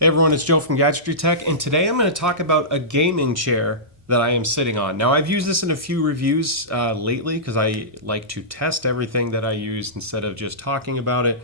Hey everyone, it's Joe from Gadgetry Tech, and today I'm going to talk about a gaming chair that I am sitting on. Now, I've used this in a few reviews lately because I like to test everything that I use instead of just talking about it.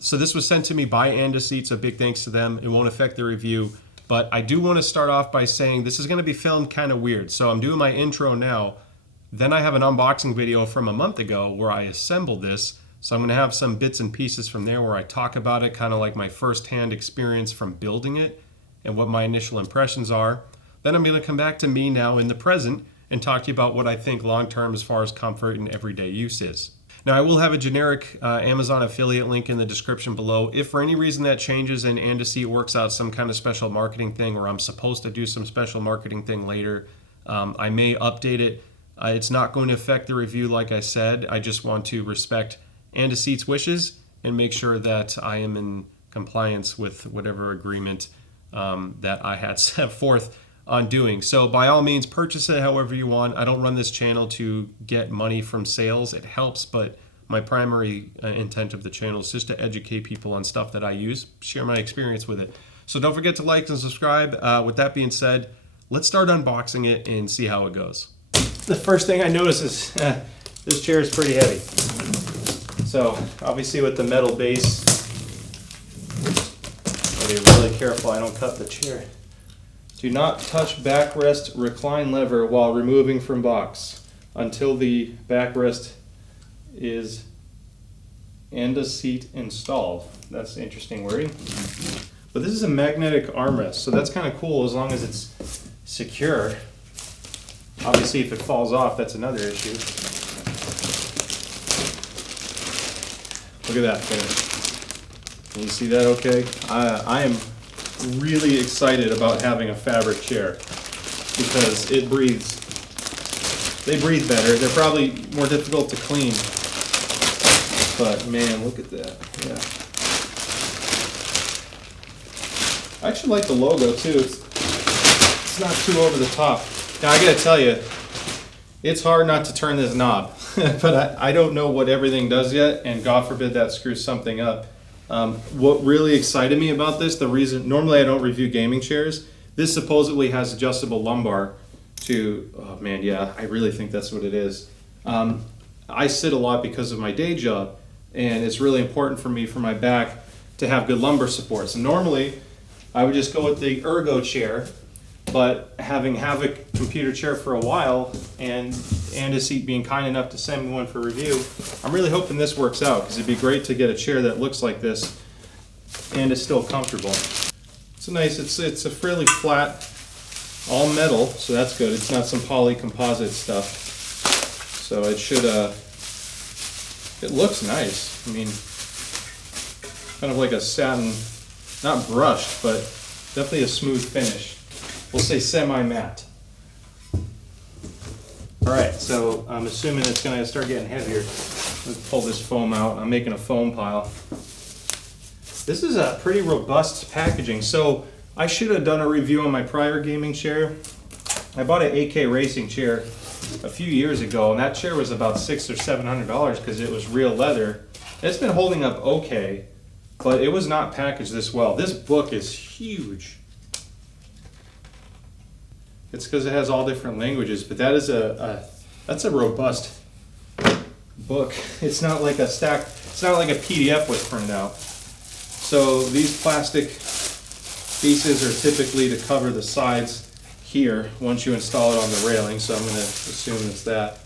So this was sent to me by AndaSeat, so big thanks to them. It won't affect the review, but I do want to start off by saying this is going to be filmed kind of weird. So I'm doing my intro now. Then I have an unboxing video from a month ago where I assembled this. So I'm going to have some bits and pieces from there where I talk about it, kind of like my first-hand experience from building it and what my initial impressions are. Then I'm going to come back to me now in the present and talk to you about what I think long-term as far as comfort and everyday use is. Now, I will have a generic Amazon affiliate link in the description below. If for any reason that changes and AndaSeat works out some kind of special marketing thing, or I'm supposed to do some special marketing thing later, I may update it. It's not going to affect the review, like I said. I just want to respect AndaSeat's wishes and make sure that I am in compliance with whatever agreement that I had set forth on doing. So by all means, purchase it however you want. I don't run this channel to get money from sales. It helps, but my primary intent of the channel is just to educate people on stuff that I use, share my experience with it. So don't forget to like and subscribe. With that being said, let's start unboxing it and see how it goes. The first thing I notice is this chair is pretty heavy. So obviously with the metal base, I'll be really careful I don't cut the chair. Do not touch backrest recline lever while removing from box until the backrest is AndaSeat installed. That's interesting wording. But this is a magnetic armrest, so that's kind of cool as long as it's secure. Obviously if it falls off, that's another issue. Look at that finish. Can you see that okay? I am really excited about having a fabric chair because it breathes. They breathe better. They're probably more difficult to clean. But man, look at that. Yeah. I actually like the logo too. It's not too over the top. Now I gotta tell you, it's hard not to turn this knob. But I don't know what everything does yet, and God forbid that screws something up. What really excited me about this, the reason, normally I don't review gaming chairs, this supposedly has adjustable lumbar to, oh man, yeah, I really think that's what it is. I sit a lot because of my day job, and it's really important for me, for my back, to have good lumbar support. So normally, I would just go with the ergo chair, but having a computer chair for a while and AndaSeat being kind enough to send me one for review, I'm really hoping this works out because it'd be great to get a chair that looks like this and is still comfortable. It's a nice, it's a fairly flat, all metal, so that's good. It's not some poly composite stuff. So it should, it looks nice. I mean, kind of like a satin, not brushed, but definitely a smooth finish. We'll say semi-matte. All right, so I'm assuming it's gonna start getting heavier. Let's pull this foam out. I'm making a foam pile. This is a pretty robust packaging. So I should have done a review on my prior gaming chair. I bought an AK racing chair a few years ago, and that chair was about $600 or $700 because it was real leather. It's been holding up okay, but it was not packaged this well. This book is huge. It's because it has all different languages, but that is that's a robust book. It's not like a stack. It's not like a PDF was printed out. So these plastic pieces are typically to cover the sides here once you install it on the railing. So I'm going to assume it's that.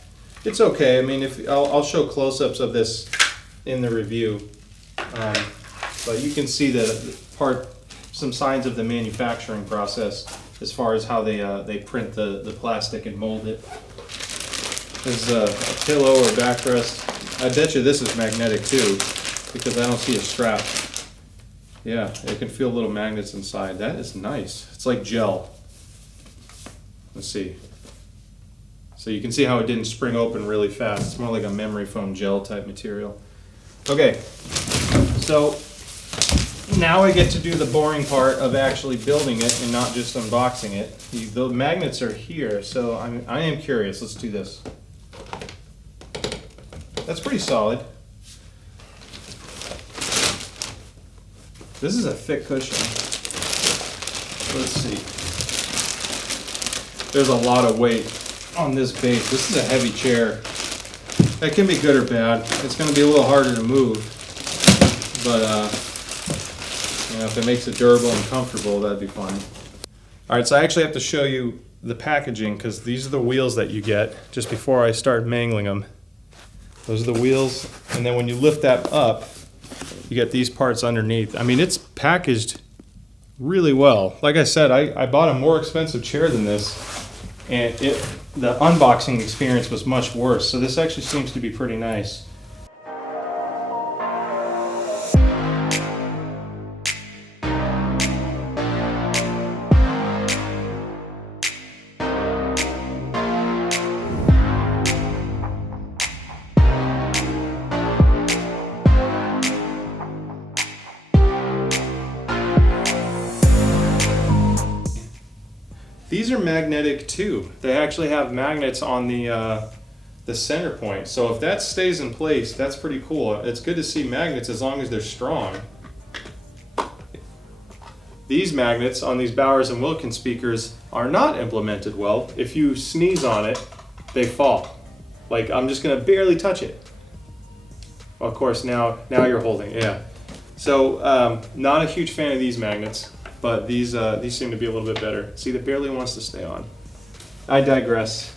It's okay. I mean, if I'll show close-ups of this in the review, but you can see some signs of the manufacturing process as far as how they print the plastic and mold it. There's a pillow or backrest. I bet you this is magnetic too, because I don't see a strap. Yeah, it can feel little magnets inside. That is nice. It's like gel. Let's see. So you can see how it didn't spring open really fast. It's more like a memory foam gel type material. Okay, so now I get to do the boring part of actually building it and not just unboxing it. The magnets are here, so I am curious. Let's do this. That's pretty solid. This is a thick cushion. let's see. There's a lot of weight on this base. This is a heavy chair. That can be good or bad. It's going to be a little harder to move, but you know, if it makes it durable and comfortable, that'd be fine. All right, so I actually have to show you the packaging because these are the wheels that you get just before I start mangling them. Those are the wheels, and then when you lift that up, you get these parts underneath. I mean, it's packaged really well. Like I said, I bought a more expensive chair than this, and the unboxing experience was much worse. So this actually seems to be pretty nice. These are magnetic too. They actually have magnets on the center point. So if that stays in place, that's pretty cool. It's good to see magnets as long as they're strong. These magnets on these Bowers and Wilkins speakers are not implemented well. If you sneeze on it, they fall. Like, I'm just gonna barely touch it. Of course, now you're holding it, yeah. So not a huge fan of these magnets. But these seem to be a little bit better. See, that barely wants to stay on. I digress.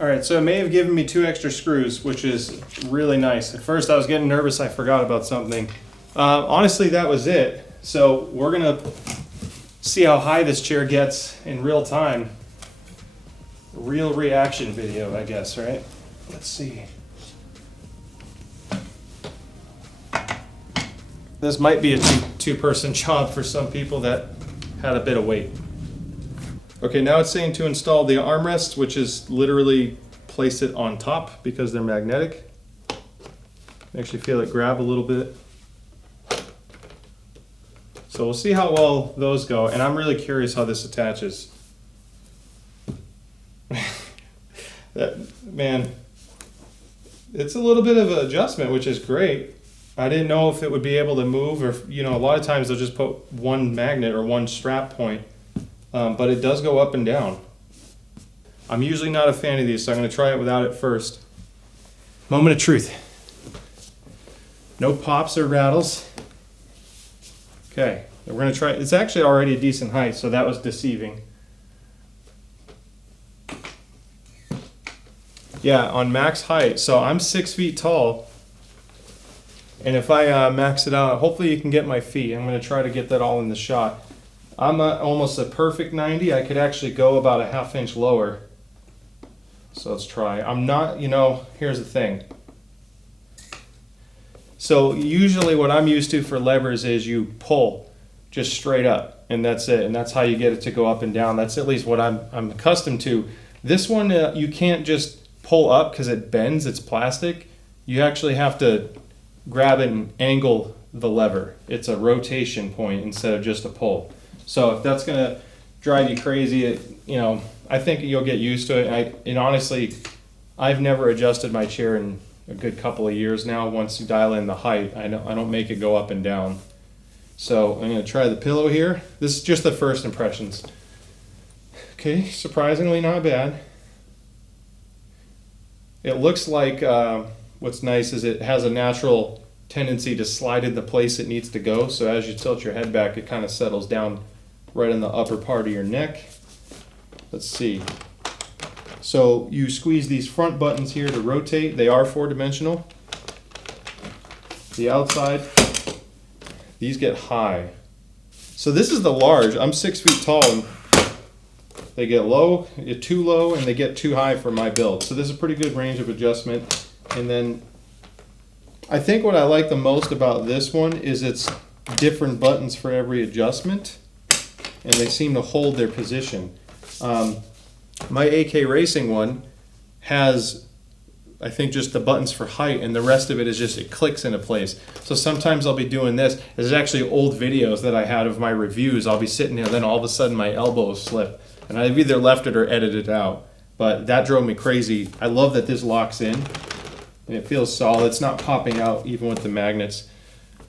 Alright, so it may have given me 2 extra screws, which is really nice. At first I was getting nervous, I forgot about something. Honestly, that was it. So we're gonna see how high this chair gets in real time. Real reaction video, I guess, right? Let's see. This might be a two-person job for some people that had a bit of weight. Okay, now it's saying to install the armrests, which is literally place it on top because they're magnetic. Actually feel it grab a little bit. So we'll see how well those go, and I'm really curious how this attaches. Man, it's a little bit of an adjustment, which is great. I didn't know if it would be able to move, or, you know, a lot of times they'll just put one magnet or one strap point. But it does go up and down. I'm usually not a fan of these, so I'm going to try it without it first. Moment of truth. No pops or rattles. Okay, we're going to try. It's actually already a decent height, so that was deceiving. Yeah, on max height. So I'm 6 feet tall. And if I max it out, hopefully you can get my feet. I'm going to try to get that all in the shot. I'm almost a perfect 90. I could actually go about a ½ inch lower. So let's try. I'm not, you know, here's the thing. So usually what I'm used to for levers is you pull just straight up, and that's it. And that's how you get it to go up and down. That's at least what I'm accustomed to. This one, you can't just pull up because it bends, it's plastic. You actually have to grab it and angle the lever. It's a rotation point instead of just a pull. So if that's gonna drive you crazy, you know, I think you'll get used to it. And honestly, I've never adjusted my chair in a good couple of years now. Once you dial in the height, I don't make it go up and down. So I'm gonna try the pillow here. This is just the first impressions. Okay, surprisingly not bad. It looks like what's nice is it has a natural tendency to slide in the place it needs to go. So as you tilt your head back, it kind of settles down right in the upper part of your neck. Let's see. So you squeeze these front buttons here to rotate. They are 4-dimensional. The outside, these get high. So this is the large. I'm 6 feet tall, and they get low, get too low, and they get too high for my build. So this is a pretty good range of adjustment. And then I think what I like the most about this one is it's different buttons for every adjustment, and they seem to hold their position. My AK Racing one has, I think, just the buttons for height, and the rest of it is just, it clicks into place. So sometimes I'll be doing this. There's actually old videos that I had of my reviews. I'll be sitting there, then all of a sudden my elbows slip, and I've either left it or edited it out. But that drove me crazy. I love that this locks in, and it feels solid. It's not popping out even with the magnets.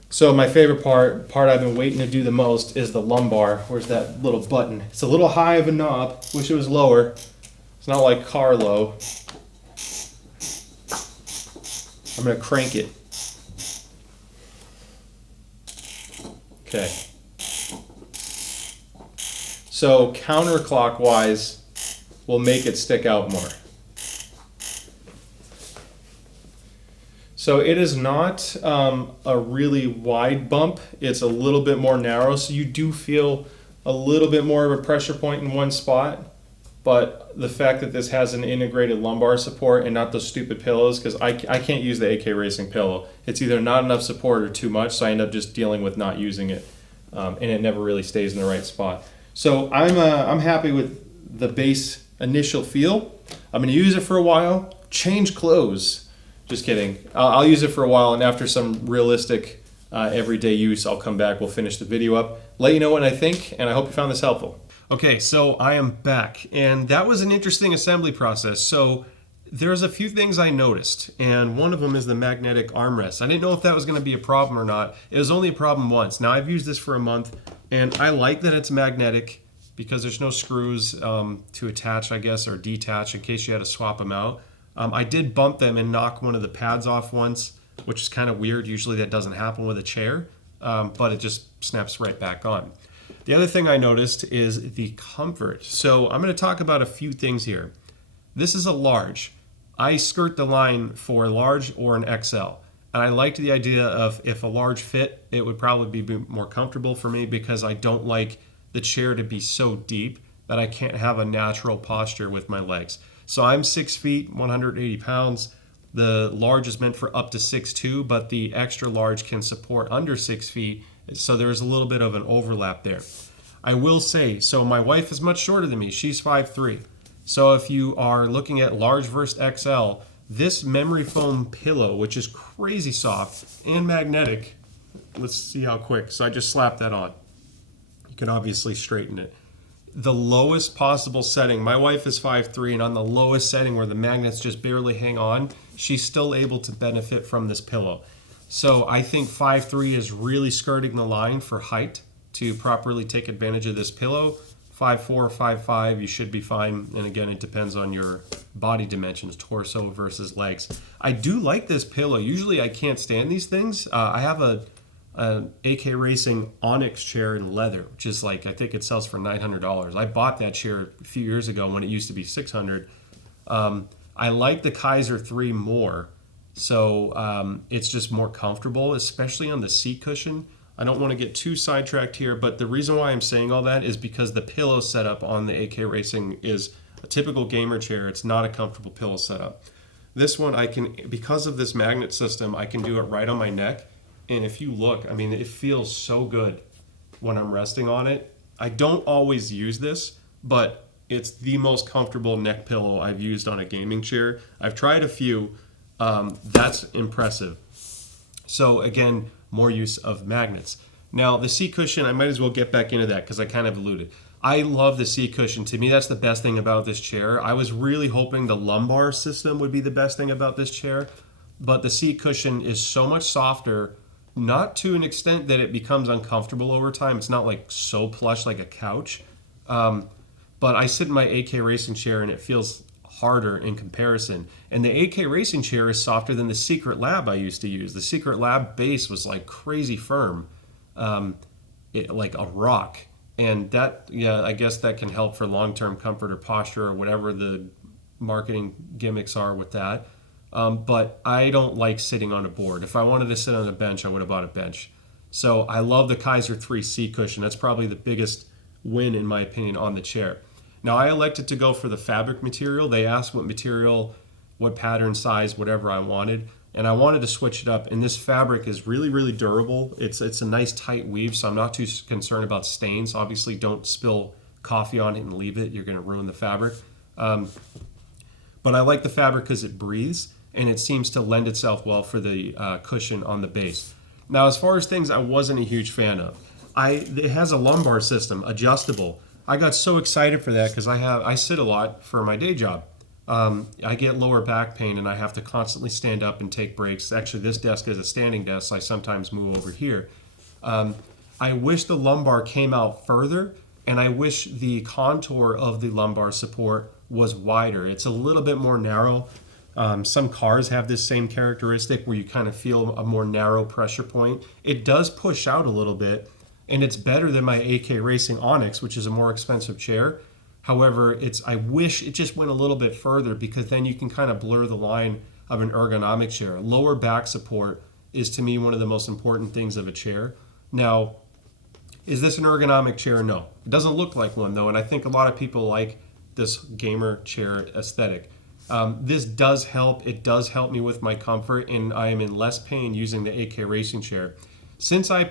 So my favorite part I've been waiting to do the most is the lumbar. Where's that little button? It's a little high of a knob. Wish it was lower. It's not like car low. I'm gonna crank it. Okay. So counterclockwise will make it stick out more. So it is not a really wide bump. It's a little bit more narrow, so you do feel a little bit more of a pressure point in one spot. But the fact that this has an integrated lumbar support and not those stupid pillows, because I can't use the AK Racing pillow. It's either not enough support or too much, so I end up just dealing with not using it, and it never really stays in the right spot. So I'm happy with the base initial feel. I'm going to use it for a while. Change clothes. Just kidding. I'll use it for a while, and after some realistic everyday use, I'll come back. We'll finish the video up. Let you know what I think, and I hope you found this helpful. Okay, so I am back, and that was an interesting assembly process. So there's a few things I noticed, and one of them is the magnetic armrest. I didn't know if that was going to be a problem or not. It was only a problem once. Now I've used this for a month, and I like that it's magnetic because there's no screws to attach, I guess, or detach in case you had to swap them out. I did bump them and knock one of the pads off once, which is kind of weird. Usually that doesn't happen with a chair, but it just snaps right back on. The other thing I noticed is the comfort. So I'm going to talk about a few things here. This is a large. I skirt the line for a large or an XL. And I liked the idea of if a large fit, it would probably be more comfortable for me because I don't like the chair to be so deep that I can't have a natural posture with my legs. So I'm 6 feet, 180 pounds. The large is meant for up to 6'2", but the extra large can support under 6 feet. So there's a little bit of an overlap there. I will say, so my wife is much shorter than me. She's 5'3". So if you are looking at large versus XL, this memory foam pillow, which is crazy soft and magnetic, let's see how quick. So I just slapped that on. You can obviously straighten it. The lowest possible setting, my wife is 5'3", and on the lowest setting where the magnets just barely hang on, she's still able to benefit from this pillow. So I think 5'3" is really skirting the line for height to properly take advantage of this pillow. 5'4", 5'5", you should be fine. And again, it depends on your body dimensions, torso versus legs. I do like this pillow. Usually I can't stand these things. I have an AK Racing Onyx chair in leather, which is like, I think it sells for $900. I bought that chair a few years ago when it used to be $600. I like the Kaiser 3 more. So it's just more comfortable, especially on the seat cushion. I don't want to get too sidetracked here, but the reason why I'm saying all that is because the pillow setup on the AK Racing is a typical gamer chair. It's not a comfortable pillow setup. This one, I can, because of this magnet system, I can do it right on my neck. And if you look, I mean, it feels so good when I'm resting on it. I don't always use this, but it's the most comfortable neck pillow I've used on a gaming chair. I've tried a few. That's impressive. So again, more use of magnets. Now the seat cushion, I might as well get back into that because I kind of alluded. I love the seat cushion. To me, that's the best thing about this chair. I was really hoping the lumbar system would be the best thing about this chair, but the seat cushion is so much softer, not to an extent that it becomes uncomfortable over time. It's not like so plush like a couch, but I sit in my AK Racing chair and it feels harder in comparison. And the AK Racing chair is softer than the Secret Lab I used to use. The Secret Lab base was like crazy firm, like a rock. And that, yeah, I guess that can help for long-term comfort or posture or whatever the marketing gimmicks are with that. But I don't like sitting on a board. If I wanted to sit on a bench, I would have bought a bench. So I love the Kaiser 3 seat cushion. That's probably the biggest win, in my opinion, on the chair. Now, I elected to go for the fabric material. They asked what material, what pattern, size, whatever I wanted, and I wanted to switch it up. And this fabric is really, really durable. It's a nice tight weave, so I'm not too concerned about stains. Obviously, don't spill coffee on it and leave it. You're going to ruin the fabric. but I like the fabric because it breathes and it seems to lend itself well for the cushion on the base. Now, as far as things I wasn't a huge fan of, it has a lumbar system, adjustable. I got so excited for that because I sit a lot for my day job. I get lower back pain and I have to constantly stand up and take breaks. Actually, this desk is a standing desk, so I sometimes move over here. I wish the lumbar came out further, and I wish the contour of the lumbar support was wider. It's a little bit more narrow. Some cars have this same characteristic where you kind of feel a more narrow pressure point. It does push out a little bit, and it's better than my AK Racing Onyx, which is a more expensive chair. However, I wish it just went a little bit further because then you can kind of blur the line of an ergonomic chair. Lower back support is to me one of the most important things of a chair. Now, is this an ergonomic chair? No. It doesn't look like one though, and I think a lot of people like this gamer chair aesthetic. This does help. It does help me with my comfort, and I am in less pain using the AK Racing chair. Since I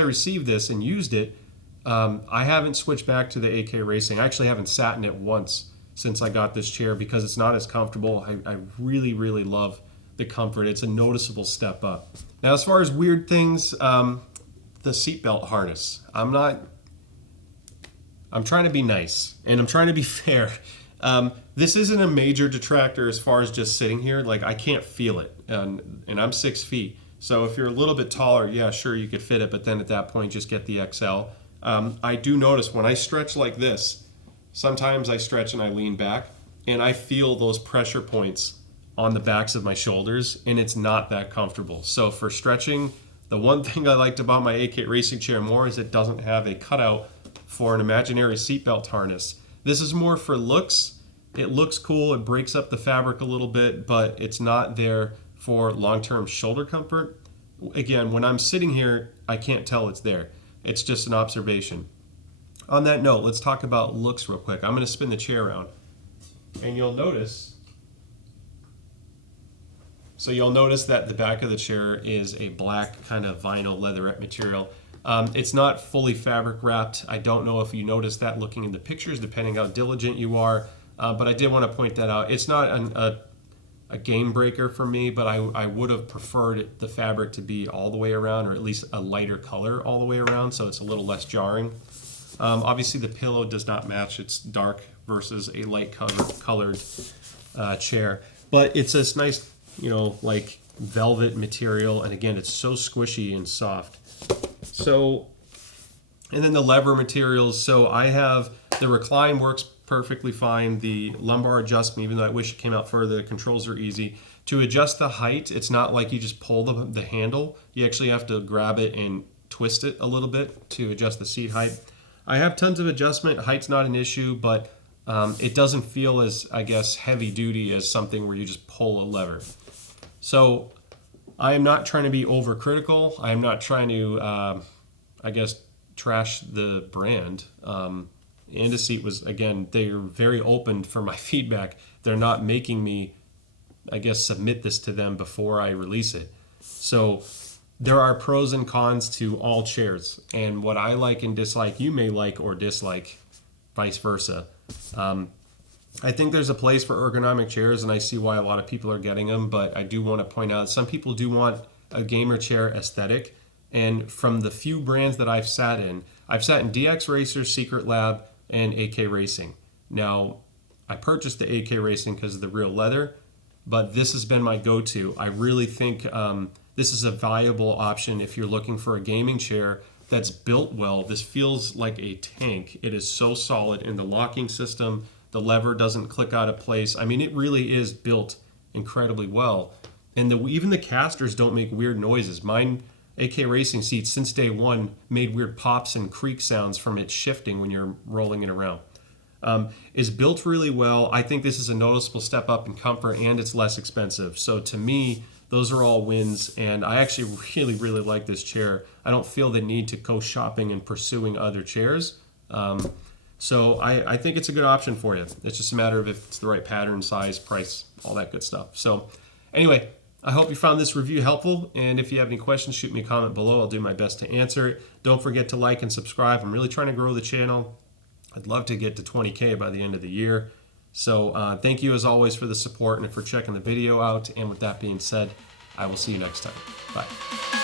received this and used it, I haven't switched back to the AK Racing. I actually haven't sat in it once since I got this chair because it's not as comfortable. I really, really love the comfort. It's a noticeable step up. Now, as far as weird things, the seatbelt harness. I'm trying to be nice and I'm trying to be fair. This isn't a major detractor as far as just sitting here. Like, I can't feel it, and I'm 6 feet. So if you're a little bit taller, yeah, sure, you could fit it, but then at that point, just get the XL. I do notice when I stretch like this, sometimes I stretch and I lean back, and I feel those pressure points on the backs of my shoulders, and it's not that comfortable. So for stretching, the one thing I liked about my AK Racing chair more is it doesn't have a cutout for an imaginary seatbelt harness. This is more for looks. It looks cool, it breaks up the fabric a little bit, but it's not there for long-term shoulder comfort. Again, when I'm sitting here, I can't tell it's there. It's just an observation. On that note, let's talk about looks real quick. I'm going to spin the chair around, and you'll notice that the back of the chair is a black kind of vinyl leatherette material. It's not fully fabric wrapped. I don't know if you noticed that looking in the pictures, depending how diligent you are, but I did want to point that out. It's not a game breaker for me, but I would have preferred the fabric to be all the way around, or at least a lighter color all the way around, so it's a little less jarring. Obviously, the pillow does not match. It's dark versus a light colored chair, but it's this nice, like velvet material, and again, it's so squishy and soft. So, and then the lever materials. So I have the recline works perfectly fine. The lumbar adjustment, even though I wish it came out further, the controls are easy. To adjust the height, it's not like you just pull the handle. You actually have to grab it and twist it a little bit to adjust the seat height. I have tons of adjustment. Height's not an issue, but it doesn't feel as, I guess, heavy duty as something where you just pull a lever. So I am not trying to be overcritical. I am not trying to, trash the brand. AndaSeat was, again, they're very open for my feedback. They're not making me, submit this to them before I release it. So there are pros and cons to all chairs. And what I like and dislike, you may like or dislike, vice versa. I think there's a place for ergonomic chairs, and I see why a lot of people are getting them, but I do want to point out some people do want a gamer chair aesthetic. And from the few brands that I've sat in DX Racer, Secret Lab, and AK Racing. Now, I purchased the AK Racing because of the real leather, but this has been my go-to. I really think this is a viable option if you're looking for a gaming chair that's built well. This feels like a tank. It is so solid in the locking system. The lever doesn't click out of place. I mean, it really is built incredibly well. And even the casters don't make weird noises. Mine AK Racing seats since day one made weird pops and creak sounds from it shifting when you're rolling it around. Is built really well. I think this is a noticeable step up in comfort, and it's less expensive. So to me, those are all wins, and I actually really, really like this chair. I don't feel the need to go shopping and pursuing other chairs. So I think it's a good option for you. It's just a matter of if it's the right pattern, size, price, all that good stuff. So anyway, I hope you found this review helpful, and if you have any questions, shoot me a comment below. I'll do my best to answer it. Don't forget to like and subscribe. I'm really trying to grow the channel. I'd love to get to 20K by the end of the year. So thank you as always for the support and for checking the video out. And with that being said, I will see you next time. Bye.